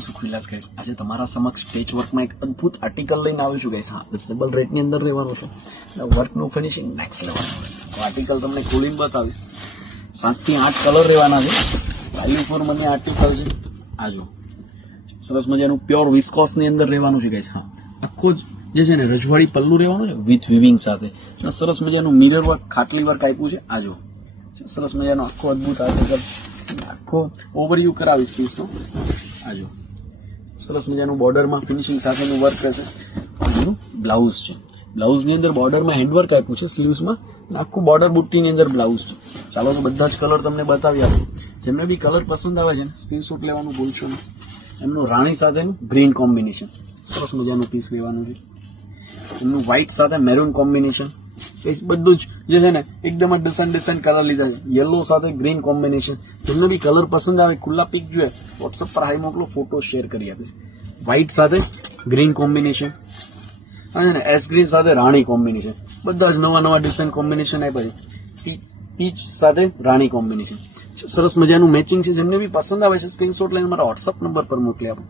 સુખવિલાસ guys, આજે તમારા સમક્ષ પેચ વર્કમાં એક અદ્ભુત આર્ટિકલ લઈને આવ્યો છું ગાઈસ. હા, રિઝનેબલ રેટની અંદર રહેવાનું છે. વર્કનું ફિનિશિંગ નેક્સ્ટ લેવલનું છે. તો આર્ટિકલ તમને ખોલીને બતાવીશ. 7 થી 8 કલર રહેવાના છે. લાઈવ ફોર મને આર્ટિકલ છે. આ જો સરસ મજાનું પ્યોર વિસ્કોસની અંદર રહેવાનું છે ગાઈસ. હા, આખો જે છે ને રજવાડી પલ્લું રહેવાનું છે વિથ વિવિંગ સાથે. સરસ મજાનું મિરર વર્ક, ખાટલી વર્ક આપ્યું છે. આ જો સરસ મજાનો આખો અદ્ભુત આર્ટિકલ, આખો ઓવરવ્યુ કરાવીશ પીસનો. આ જો સરસ મજાનું બોર્ડરમાં ફિનિશિંગ સાથેનું વર્ક રહેશે. આનું બ્લાઉઝ છે. બ્લાઉઝની અંદર બોર્ડરમાં હેન્ડવર્ક આપ્યું છે સ્લીવ્સમાં, આખું બોર્ડર બુટ્ટીની અંદર બ્લાઉઝ છે. ચાલો તો બધા જ કલર તમને બતાવી આપું. જેમને બી કલર પસંદ આવે છે ને સ્ક્રીનશોટ લેવાનું ભૂલશો નહીં. એમનું રાણી સાથેનું ગ્રીન કોમ્બિનેશન, સરસ મજાનું પીસ લેવાનું છે. એમનું વ્હાઇટ સાથે મેરૂન કોમ્બિનેશન, એ બધું જ જે છે ને એકદમ જ ડિસન્ટ કલર લીધા છે. યલો સાથે ગ્રીન કોમ્બિનેશન. જેમને બી કલર પસંદ આવે, ખુલ્લા પિક જોઈએ, વોટ્સઅપ પર હાઈ મોકલો, ફોટો શેર કરી આપીશ. વ્હાઇટ સાથે ગ્રીન કોમ્બિનેશન અને એસ ગ્રીન સાથે રાણી કોમ્બિનેશન. બધા જ નવા ડિસન્ટ કોમ્બિનેશન આપ્યા છે. પીચ સાથે રાણી કોમ્બિનેશન, સરસ મજાનું મેચિંગ છે. જેમને બી પસંદ આવે છે સ્ક્રીનશોટ લઈને મારા વોટ્સઅપ નંબર પર મોકલી આપો.